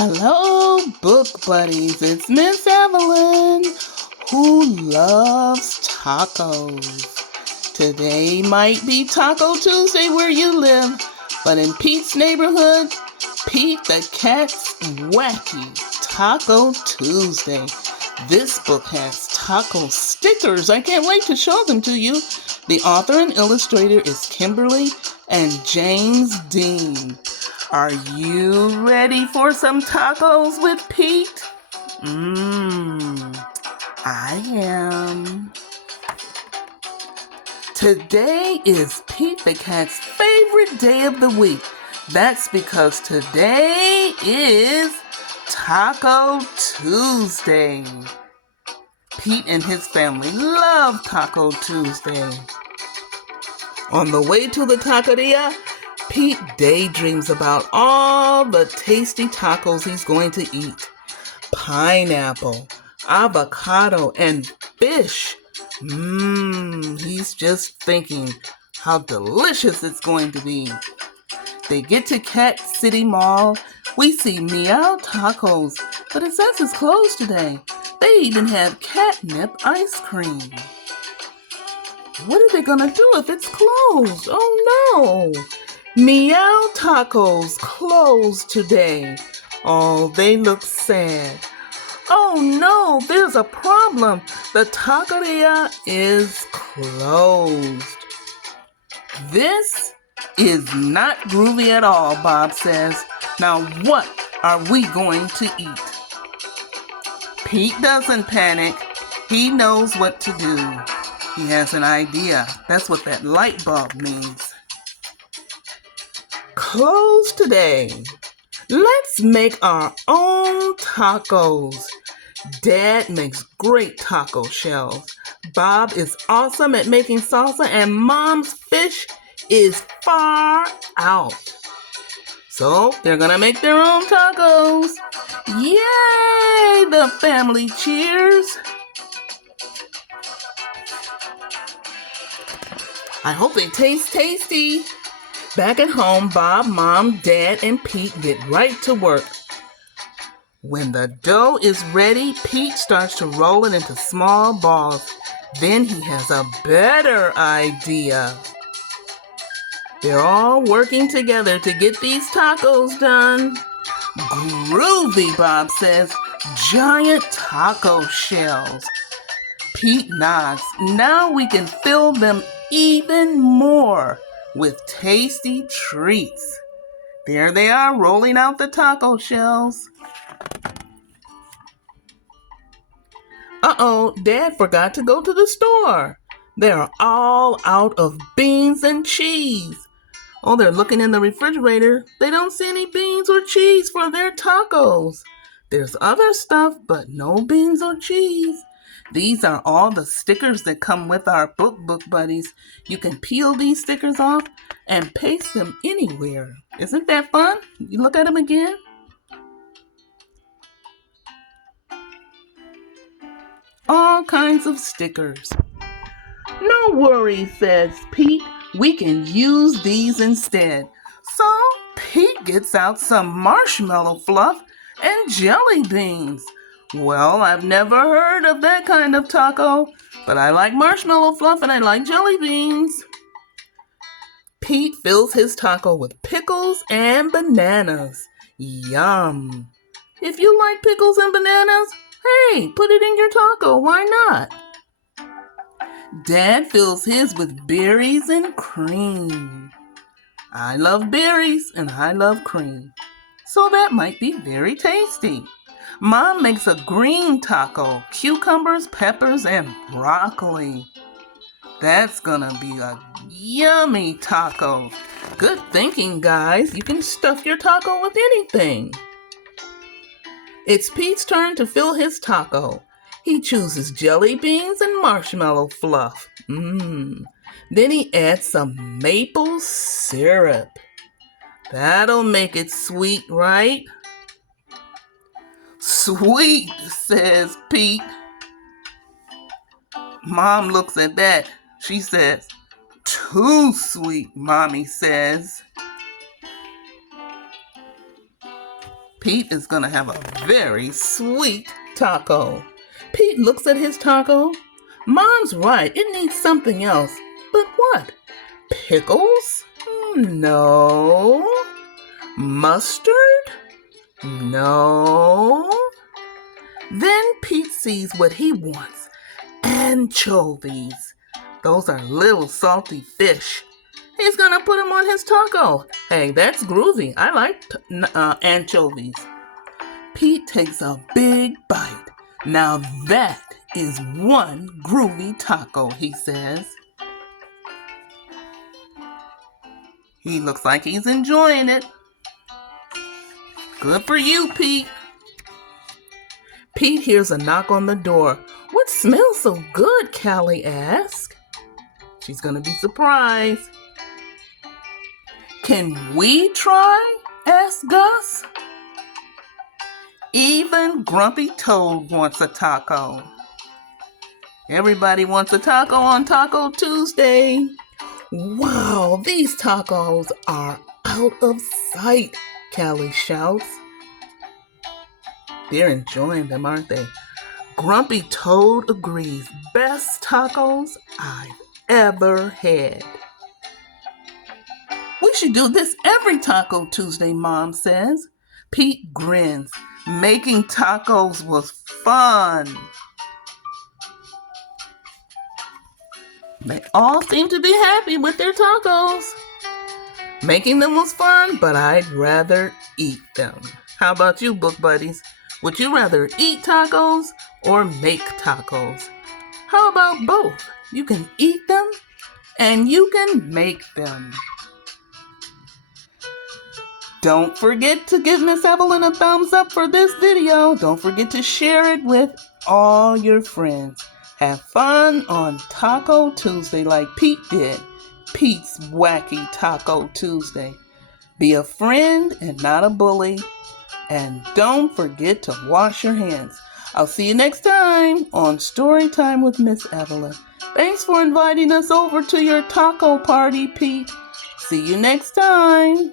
Hello, book buddies. It's Miss Evelyn, who loves tacos. Today might be Taco Tuesday where you live, but in Pete's neighborhood, Pete the Cat's Wacky Taco Tuesday. This book has taco stickers. I can't wait to show them to you. The author and illustrator is Kimberly and James Dean. Are you ready for some tacos with Pete? I am. Today is Pete the Cat's favorite day of the week. That's because today is Taco Tuesday. Pete and his family love Taco Tuesday. On the way to the taqueria, Pete daydreams about all the tasty tacos he's going to eat. Pineapple, avocado, and fish. He's just thinking how delicious it's going to be. They get to Cat City Mall. We see Meow Tacos, but it says it's closed today. They even have catnip ice cream. What are they gonna do if it's closed? Oh no! Meow Tacos closed today. Oh, they look sad. Oh no, there's a problem. The taqueria is closed. This is not groovy at all, Bob says. Now what are we going to eat? Pete doesn't panic. He knows what to do. He has an idea. That's what that light bulb means. Closed today. Let's make our own tacos. Dad makes great taco shells. Bob is awesome at making salsa, and Mom's fish is far out. So they're gonna make their own tacos. Yay! The family cheers. I hope they taste tasty. Back at home, Bob, Mom, Dad, and Pete get right to work. When the dough is ready, Pete starts to roll it into small balls. Then he has a better idea. They're all working together to get these tacos done. Groovy, Bob says. Giant taco shells. Pete nods. Now we can fill them even more with tasty treats. There they are, rolling out the taco shells. Uh-oh, Dad forgot to go to the store. They're all out of beans and cheese. Oh, they're looking in the refrigerator. They don't see any beans or cheese for their tacos. There's other stuff, but no beans or cheese. These are all the stickers that come with our book buddies. You can peel these stickers off and paste them anywhere. Isn't that fun? You look at them again. All kinds of stickers. No worries, says Pete. We can use these instead. So Pete gets out some marshmallow fluff and jelly beans. Well, I've never heard of that kind of taco, but I like marshmallow fluff and I like jelly beans. Pete fills his taco with pickles and bananas. Yum! If you like pickles and bananas, hey, put it in your taco. Why not? Dad fills his with berries and cream. I love berries and I love cream, so that might be very tasty. Mom makes a green taco, cucumbers, peppers, and broccoli. That's gonna be a yummy taco. Good thinking, guys. You can stuff your taco with anything. It's Pete's turn to fill his taco. He chooses jelly beans and marshmallow fluff. Then he adds some maple syrup. That'll make it sweet, right? Sweet, says Pete. Mom looks at that. She says, too sweet, Mommy says. Pete is gonna have a very sweet taco. Pete looks at his taco. Mom's right, it needs something else. But what? Pickles? No. Mustard? No. Then Pete sees what he wants. Anchovies. Those are little salty fish. He's gonna put them on his taco. Hey, that's groovy. I like anchovies. Pete takes a big bite. Now that is one groovy taco, he says. He looks like he's enjoying it. Good for you, Pete. Pete hears a knock on the door. What smells so good? Callie asks. She's gonna be surprised. Can we try? Asked Gus. Even Grumpy Toad wants a taco. Everybody wants a taco on Taco Tuesday. Wow, these tacos are out of sight, Callie shouts. They're enjoying them, aren't they? Grumpy Toad agrees. Best tacos I've ever had. We should do this every Taco Tuesday, Mom says. Pete grins. Making tacos was fun. They all seem to be happy with their tacos. Making them was fun, but I'd rather eat them. How about you, book buddies? Would you rather eat tacos or make tacos? How about both? You can eat them and you can make them. Don't forget to give Miss Evelyn a thumbs up for this video. Don't forget to share it with all your friends. Have fun on Taco Tuesday like Pete did. Pete's Wacky Taco Tuesday. Be a friend and not a bully. And don't forget to wash your hands. I'll see you next time on Storytime with Miss Evelyn. Thanks for inviting us over to your taco party, Pete. See you next time.